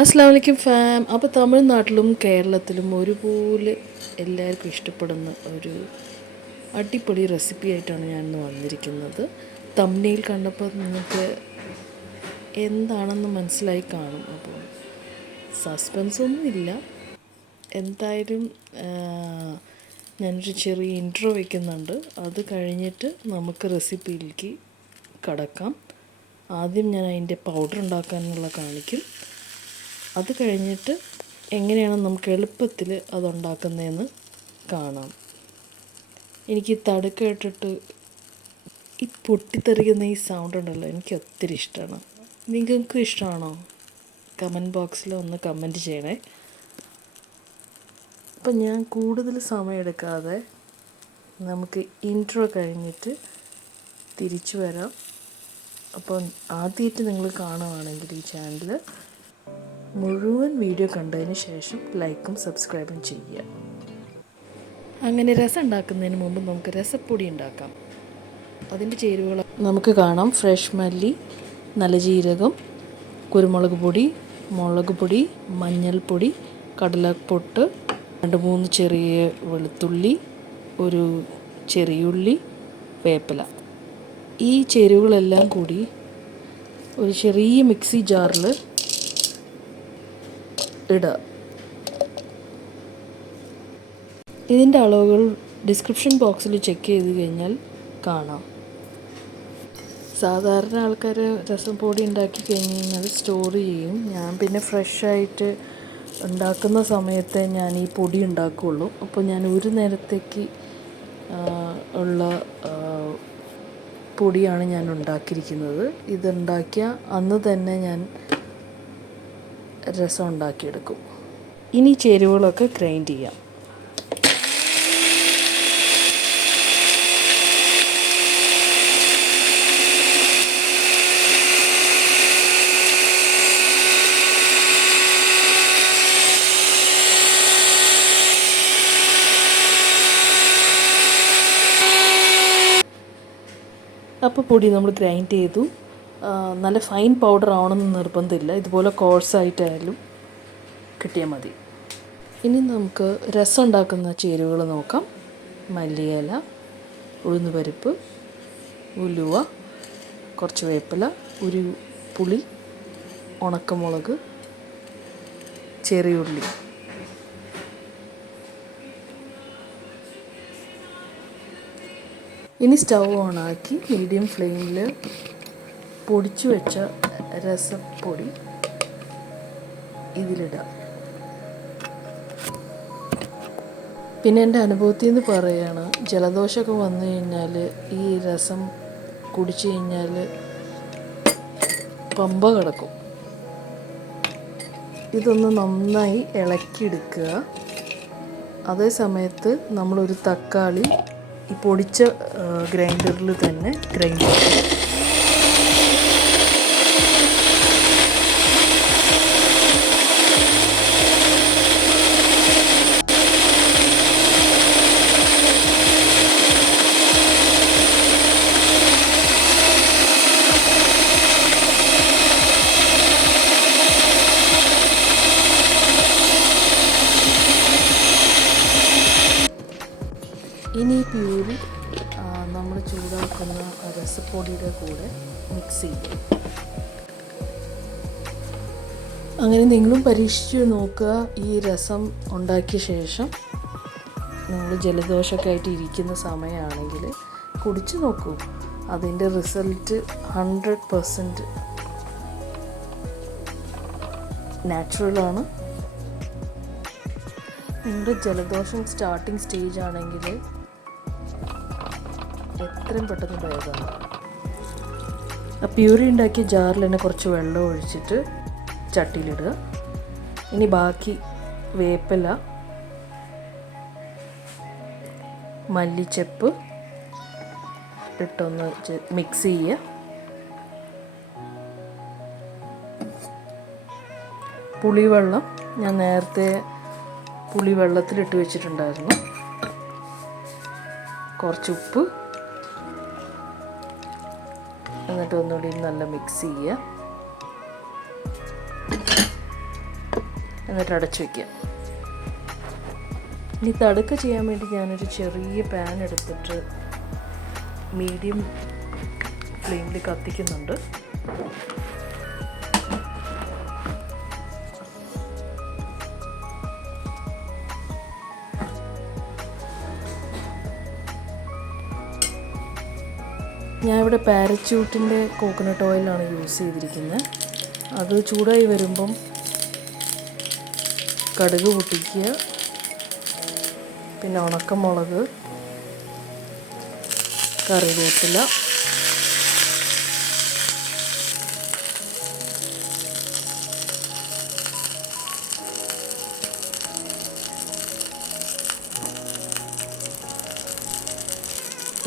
അസ്സലാമു അലൈക്കും ഫാം. അപ്പോൾ തമിഴ്നാട്ടിലും കേരളത്തിലും ഒരുപോലെ എല്ലാവർക്കും ഇഷ്ടപ്പെടുന്ന ഒരു അടിപൊളി റെസിപ്പി ആയിട്ടാണ് ഞാൻ ഇന്ന് വന്നിരിക്കുന്നത്. തംബ്നെയിൽ കണ്ടപ്പോൾ നിങ്ങൾക്ക് എന്താണെന്ന് മനസ്സിലായി കാണും. അപ്പോൾ സസ്പെൻസൊന്നും ഇല്ല. എന്തായാലും ഞാനൊരു ചെറിയ ഇൻട്രോ വയ്ക്കുന്നുണ്ട്. അത് കഴിഞ്ഞിട്ട് നമുക്ക് റെസിപ്പിയിലേക്ക് കടക്കാം. ആദ്യം ഞാൻ അതിൻ്റെ പൗഡർ ഉണ്ടാക്കാനുള്ള കാണിക്കും. അത് കഴിഞ്ഞിട്ട് എങ്ങനെയാണ് നമുക്ക് എളുപ്പത്തിൽ അതുണ്ടാക്കുന്നതെന്ന് കാണാം. എനിക്ക് തടുക്ക ഇട്ടിട്ട് ഈ പൊട്ടിത്തെറിക്കുന്ന ഈ സൗണ്ട് ഉണ്ടല്ലോ, എനിക്ക് ഒത്തിരി ഇഷ്ടമാണ്. നിങ്ങൾക്കും ഇഷ്ടമാണോ? കമൻറ്റ് ബോക്സിൽ ഒന്ന് കമൻറ്റ് ചെയ്യണേ. അപ്പം ഞാൻ കൂടുതൽ സമയമെടുക്കാതെ നമുക്ക് ഇൻട്രോ കഴിഞ്ഞിട്ട് തിരിച്ചു വരാം. അപ്പം ആദ്യമായിട്ട് നിങ്ങൾ കാണുകയാണെങ്കിൽ ഈ ചാനൽ മുഴുവൻ വീഡിയോ കണ്ടതിന് ശേഷം ലൈക്കും സബ്സ്ക്രൈബും ചെയ്യുക. അങ്ങനെ രസം ഉണ്ടാക്കുന്നതിന് മുമ്പ് നമുക്ക് രസപ്പൊടി ഉണ്ടാക്കാം. അതിൻ്റെ ചേരുവകൾ നമുക്ക് കാണാം. ഫ്രഷ് മല്ലി, നല്ല ജീരകം, കുരുമുളക് പൊടി, മുളക് പൊടി, മഞ്ഞൾപ്പൊടി, കടലപ്പൊട്ട്, 2-3 ചെറിയ വെളുത്തുള്ളി, ഒരു ചെറിയുള്ളി, വേപ്പില. ഈ ചേരുവകളെല്ലാം കൂടി ഒരു ചെറിയ മിക്സി ജാറിൽ ഇടുക. ഇതിൻ്റെ അളവുകൾ ഡിസ്ക്രിപ്ഷൻ ബോക്സിൽ ചെക്ക് ചെയ്ത് കഴിഞ്ഞാൽ കാണാം. സാധാരണ ആൾക്കാർ രസം പൊടി ഉണ്ടാക്കി കഴിഞ്ഞ് കഴിഞ്ഞാൽ സ്റ്റോർ ചെയ്യും. ഞാൻ പിന്നെ ഫ്രഷായിട്ട് ഉണ്ടാക്കുന്ന സമയത്തെ ഞാൻ ഈ പൊടി ഉണ്ടാക്കുകയുള്ളൂ. അപ്പോൾ ഞാൻ ഒരു നേരത്തേക്ക് ഉള്ള പൊടിയാണ് ഞാൻ ഉണ്ടാക്കിയിരിക്കുന്നത്. ഇതുണ്ടാക്കിയ അന്ന് തന്നെ ഞാൻ രസം ഉണ്ടാക്കിയെടുക്കും. ഇനി ചേരുവകളൊക്കെ ഗ്രൈൻഡ് ചെയ്യാം. അപ്പോൾ പൊടി നമ്മൾ ഗ്രൈൻഡ് ചെയ്തു. നല്ല ഫൈൻ പൗഡർ ആവണമെന്ന് നിർബന്ധമില്ല. ഇതുപോലെ കോഴ്സായിട്ടായാലും കിട്ടിയാൽ മതി. ഇനി നമുക്ക് രസം ഉണ്ടാക്കുന്ന ചേരുവകൾ നോക്കാം. മല്ലിയില, ഉഴുന്നുപരിപ്പ്, ഉലുവ, കുറച്ച് വേപ്പില, ഒരു പുളി, ഉണക്കമുളക്, ചെറിയുള്ളി. ഇനി സ്റ്റൗ ഓണാക്കി മീഡിയം ഫ്ലെയിമിൽ പൊടിച്ചു വെച്ച രസപ്പൊടി ഇതിലിടാം. പിന്നെ എൻ്റെ അനുഭവത്തിൽ നിന്ന് പറയുകയാണ്, ജലദോഷമൊക്കെ വന്നു കഴിഞ്ഞാൽ ഈ രസം കുടിച്ചു കഴിഞ്ഞാൽ പമ്പ കിടക്കും. ഇതൊന്ന് നന്നായി ഇളക്കിയെടുക്കുക. അതേ സമയത്ത് നമ്മളൊരു തക്കാളി ഈ പൊടിച്ച ഗ്രൈൻഡറിൽ തന്നെ ഗ്രൈൻഡ് ചെയ്യും. ഇനി പ്യൂരി നമ്മൾ ചൂടാക്കുന്ന രസപ്പൊടിയുടെ കൂടെ മിക്സ് ചെയ്യും. അങ്ങനെ നിങ്ങളും പരീക്ഷിച്ച് നോക്കുക. ഈ രസം ഉണ്ടാക്കിയ ശേഷം നിങ്ങൾ ജലദോഷമൊക്കെ ആയിട്ട് ഇരിക്കുന്ന സമയമാണെങ്കിൽ കുടിച്ച് നോക്കൂ. അതിൻ്റെ റിസൾട്ട് 100% നാച്ചുറലാണ്. നിങ്ങളുടെ ജലദോഷം സ്റ്റാർട്ടിങ് സ്റ്റേജ് ആണെങ്കിൽ എത്രയും പെട്ടെന്ന് ഭേദമാണ്. ആ പ്യൂരി ഉണ്ടാക്കിയ ജാറിൽ തന്നെ കുറച്ച് വെള്ളം ഒഴിച്ചിട്ട് ചട്ടിയിലിടുക. ഇനി ബാക്കി വേപ്പില, മല്ലിച്ചപ്പ് ഇട്ടൊന്ന് മിക്സ് ചെയ്യുക. പുളിവെള്ളം ഞാൻ നേരത്തെ പുളിവെള്ളത്തിലിട്ട് വെച്ചിട്ടുണ്ടായിരുന്നു. കുറച്ച് ഉപ്പ്, എന്നിട്ട് ഒന്നുകൂടി നല്ല മിക്സ് ചെയ്യുക. എന്നിട്ട് അടച്ചു വയ്ക്കുക. ഇനി തടുക്ക ചെയ്യാൻ വേണ്ടി ഞാനൊരു ചെറിയ പാൻ എടുത്തിട്ട് മീഡിയം ഫ്ലെയിമിൽ കത്തിക്കുന്നുണ്ട്. ഞാനിവിടെ പാരച്യൂട്ടിൻ്റെ കോക്കനട്ട് ഓയിലാണ് യൂസ് ചെയ്തിരിക്കുന്നത്. അത് ചൂടായി വരുമ്പം കടുക് പൊട്ടിക്കുക, പിന്നെ ഉണക്കമുളക്, കറിവേപ്പില,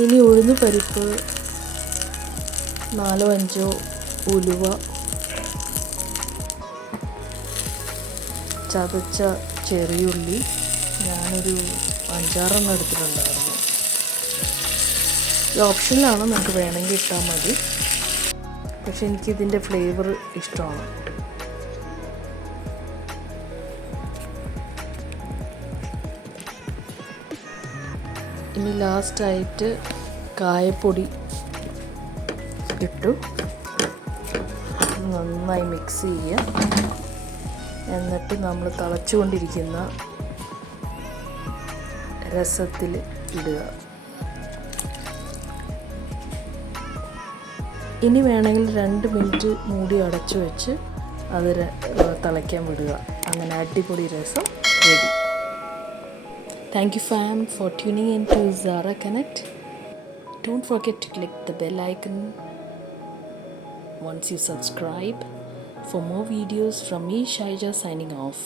ഇനി ഉഴുന്ന് പരിപ്പ്, 4-5 ഉലുവ, ചതച്ച ചെറിയുള്ളി, ഞാനൊരു 5-6 എടുത്തിട്ടുണ്ടായിരുന്നു. ഇത് ഓപ്ഷനിലാണ്, നിങ്ങൾക്ക് വേണമെങ്കിൽ ഇട്ടാൽ മതി. പക്ഷെ എനിക്കിതിൻ്റെ ഫ്ലേവർ ഇഷ്ടമാണ്. ഇനി ലാസ്റ്റായിട്ട് കായപ്പൊടി ഇട്ടു നന്നായി മിക്സ് ചെയ്യുക. എന്നിട്ട് നമ്മൾ തിളച്ചുകൊണ്ടിരിക്കുന്ന രസത്തിൽ ഇടുക. ഇനി വേണമെങ്കിൽ 2 മിനിറ്റ് മൂടി അടച്ചു വെച്ച് അത് തിളയ്ക്കാൻ വിടുക. അങ്ങനെ അടിപൊളി രസം ready. Thank you fam for tuning in to Zara Connect. Don't forget to click the bell icon once you subscribe. For more videos from me, Shaija, signing off.